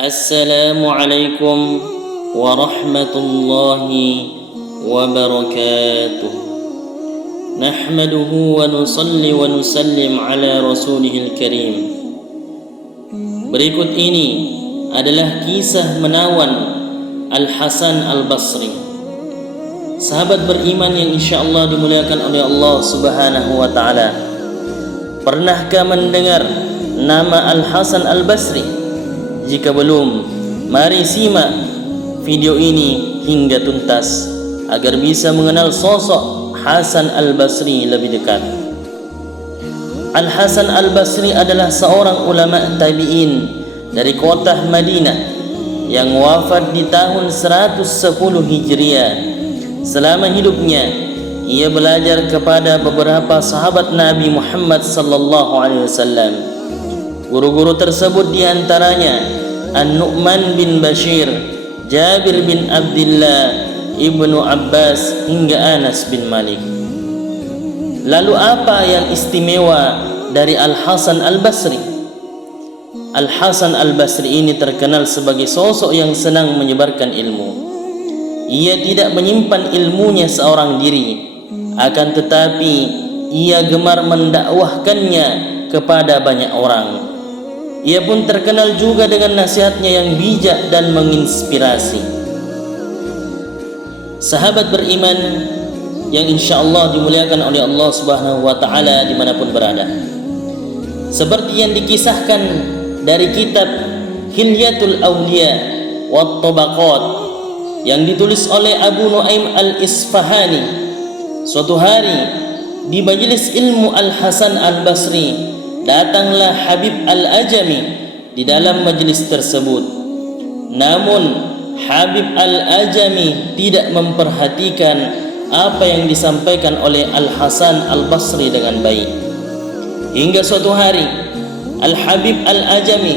Assalamualaikum warahmatullahi wabarakatuh. Nahmaduhu wa nusalli wa nusallim ala rasulihil karim. Berikut ini adalah kisah menawan Al-Hasan Al-Basri, sahabat beriman yang insyaAllah dimuliakan oleh Allah subhanahu wa ta'ala. Pernahkah mendengar nama Al-Hasan Al-Basri? Jika belum, mari simak video ini hingga tuntas agar bisa mengenal sosok Hasan Al-Basri lebih dekat. Al-Hasan Al-Basri adalah seorang ulama tabi'in dari kota Madinah yang wafat di tahun 110 Hijriah. Selama hidupnya, ia belajar kepada beberapa sahabat Nabi Muhammad sallallahu alaihi wasallam. Guru-guru tersebut diantaranya An-Nu'man bin Bashir, Jabir bin Abdullah, Ibnu Abbas hingga Anas bin Malik. Lalu apa yang istimewa dari Al-Hasan Al-Basri? Al-Hasan Al-Basri ini terkenal sebagai sosok yang senang menyebarkan ilmu. Ia tidak menyimpan ilmunya seorang diri, akan tetapi ia gemar mendakwahkannya kepada banyak orang. Ia pun terkenal juga dengan nasihatnya yang bijak dan menginspirasi. Sahabat beriman yang insyaAllah dimuliakan oleh Allah subhanahu wa ta'ala dimanapun berada, seperti yang dikisahkan dari kitab Hilyatul Awliya wa Tabaqat yang ditulis oleh Abu Nuaim Al-Isfahani. Suatu hari di majelis ilmu Al-Hasan Al-Basri datanglah Habib Al-Ajami di dalam majelis tersebut. Namun Habib Al-Ajami tidak memperhatikan apa yang disampaikan oleh Al-Hasan Al-Basri dengan baik. Hingga suatu hari Al-Habib Al-Ajami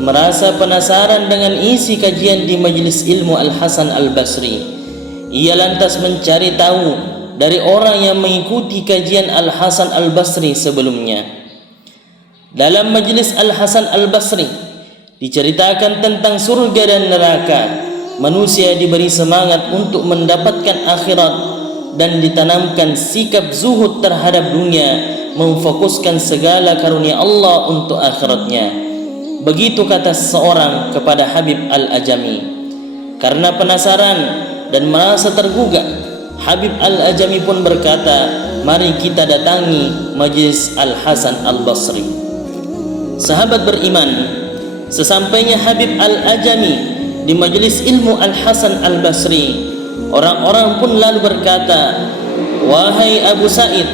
merasa penasaran dengan isi kajian di majelis ilmu Al-Hasan Al-Basri. Ia lantas mencari tahu dari orang yang mengikuti kajian Al-Hasan Al-Basri sebelumnya. Dalam majelis Al-Hasan Al-Basri diceritakan tentang surga dan neraka. Manusia diberi semangat untuk mendapatkan akhirat dan ditanamkan sikap zuhud terhadap dunia, memfokuskan segala karunia Allah untuk akhiratnya. Begitu kata seseorang kepada Habib Al-Ajami. Karena penasaran dan merasa tergugah, Habib Al-Ajami pun berkata, mari kita datangi majelis Al-Hasan Al-Basri. Sahabat beriman, sesampainya Habib Al-Ajami di majelis ilmu Al-Hasan Al-Basri, orang-orang pun lalu berkata, wahai Abu Sa'id,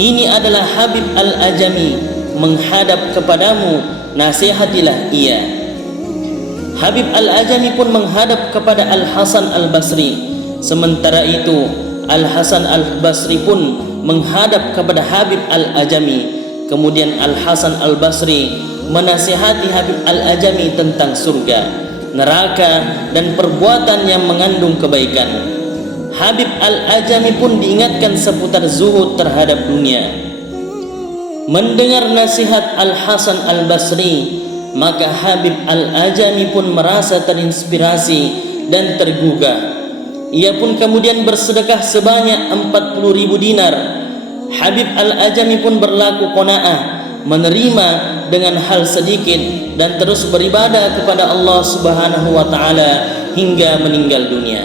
ini adalah Habib Al-Ajami menghadap kepadamu, nasihatilah ia. Habib Al-Ajami pun menghadap kepada Al-Hasan Al-Basri. Sementara itu Al-Hasan Al-Basri pun menghadap kepada Habib Al-Ajami. Kemudian Al-Hasan Al-Basri menasihati Habib Al-Ajami tentang surga, neraka dan perbuatan yang mengandung kebaikan. Habib Al-Ajami pun diingatkan seputar zuhud terhadap dunia. Mendengar nasihat Al-Hasan Al-Basri, maka Habib Al-Ajami pun merasa terinspirasi dan tergugah. Ia pun kemudian bersedekah sebanyak 40.000 dinar. Habib Al-Ajami pun berlaku qanaah, menerima dengan hal sedikit dan terus beribadah kepada Allah subhanahu wa ta'ala hingga meninggal dunia.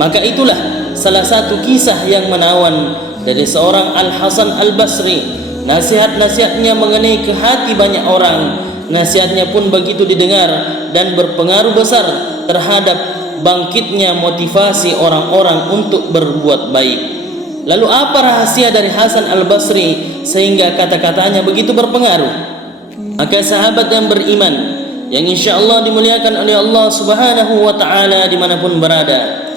Maka itulah salah satu kisah yang menawan dari seorang Al-Hasan Al-Basri. Nasihat-nasihatnya mengenai ke hati banyak orang. Nasihatnya pun begitu didengar dan berpengaruh besar terhadap bangkitnya motivasi orang-orang untuk berbuat baik. Lalu apa rahasia dari Hasan Al-Basri sehingga kata-katanya begitu berpengaruh? Maka sahabat yang beriman yang insyaAllah dimuliakan oleh Allah subhanahu wa ta'ala dimanapun berada,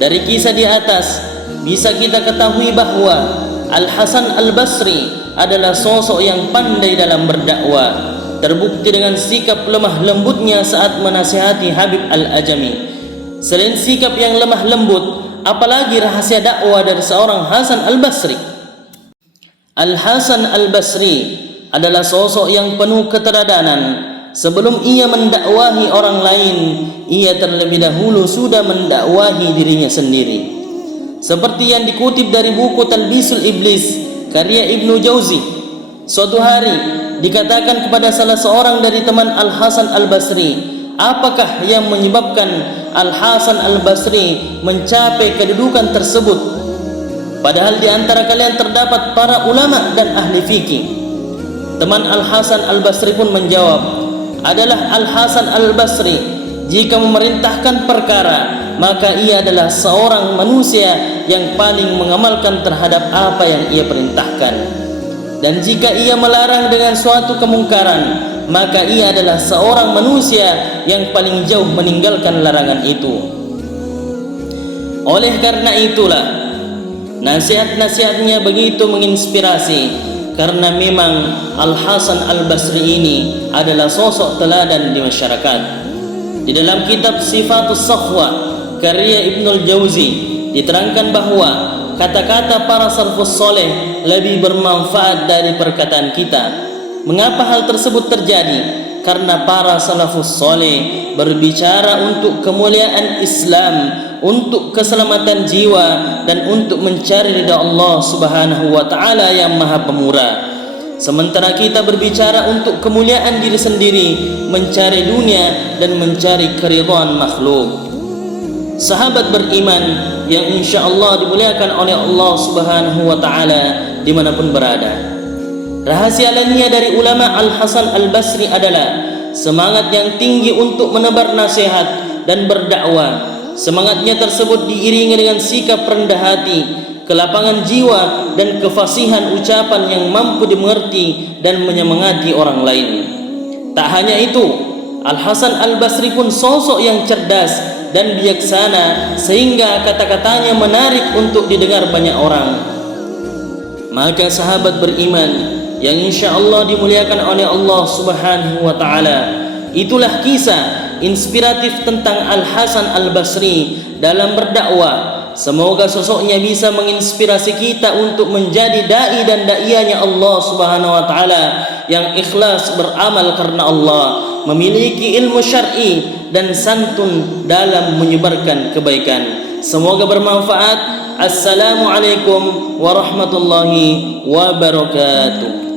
dari kisah di atas bisa kita ketahui bahwa Al-Hasan Al-Basri adalah sosok yang pandai dalam berdakwah, terbukti dengan sikap lemah lembutnya saat menasihati Habib Al-Ajami. Selain sikap yang lemah lembut, apalagi rahasia dakwah dari seorang Hasan Al-Basri? Al-Hasan Al-Basri adalah sosok yang penuh keteladanan, sebelum ia mendakwahi orang lain, ia terlebih dahulu sudah mendakwahi dirinya sendiri. Seperti yang dikutip dari buku Talbisul Iblis karya Ibnu Jauzi, suatu hari dikatakan kepada salah seorang dari teman Al-Hasan Al-Basri, apakah yang menyebabkan Al-Hasan Al-Basri mencapai kedudukan tersebut, padahal di antara kalian terdapat para ulama dan ahli fikih? Teman Al-Hasan Al-Basri pun menjawab, adalah Al-Hasan Al-Basri jika memerintahkan perkara, maka ia adalah seorang manusia yang paling mengamalkan terhadap apa yang ia perintahkan, dan jika ia melarang dengan suatu kemungkaran, maka ia adalah seorang manusia yang paling jauh meninggalkan larangan itu. Oleh karena itulah nasihat-nasihatnya begitu menginspirasi, karena memang Al-Hasan Al-Basri ini adalah sosok teladan di masyarakat. Di dalam kitab Sifatus Safwa karya Ibnul Jauzi diterangkan bahwa kata-kata para salafus soleh lebih bermanfaat dari perkataan kita. Mengapa hal tersebut terjadi? Karena para salafus soleh berbicara untuk kemuliaan Islam, untuk keselamatan jiwa, dan untuk mencari ridha Allah Subhanahu wa taala yang Maha Pemurah. Sementara kita berbicara untuk kemuliaan diri sendiri, mencari dunia dan mencari keridhaan makhluk. Sahabat beriman yang insyaallah dimuliakan oleh Allah Subhanahu wa taala dimanapun berada, rahasia lainnya dari ulama Al-Hasan Al-Basri adalah semangat yang tinggi untuk menebar nasihat dan berdakwah. Semangatnya tersebut diiringi dengan sikap rendah hati, kelapangan jiwa, dan kefasihan ucapan yang mampu dimengerti dan menyemangati orang lain. Tak hanya itu, Al-Hasan Al-Basri pun sosok yang cerdas dan bijaksana, sehingga kata-katanya menarik untuk didengar banyak orang. Maka sahabat beriman yang insyaallah dimuliakan oleh Allah Subhanahu wa taala, itulah kisah inspiratif tentang Al-Hasan Al-Basri dalam berdakwah. Semoga sosoknya bisa menginspirasi kita untuk menjadi dai dan daiyahnya Allah Subhanahu wa taala yang ikhlas beramal karena Allah, memiliki ilmu syar'i dan santun dalam menyebarkan kebaikan. Semoga bermanfaat. Assalamualaikum warahmatullahi wabarakatuh.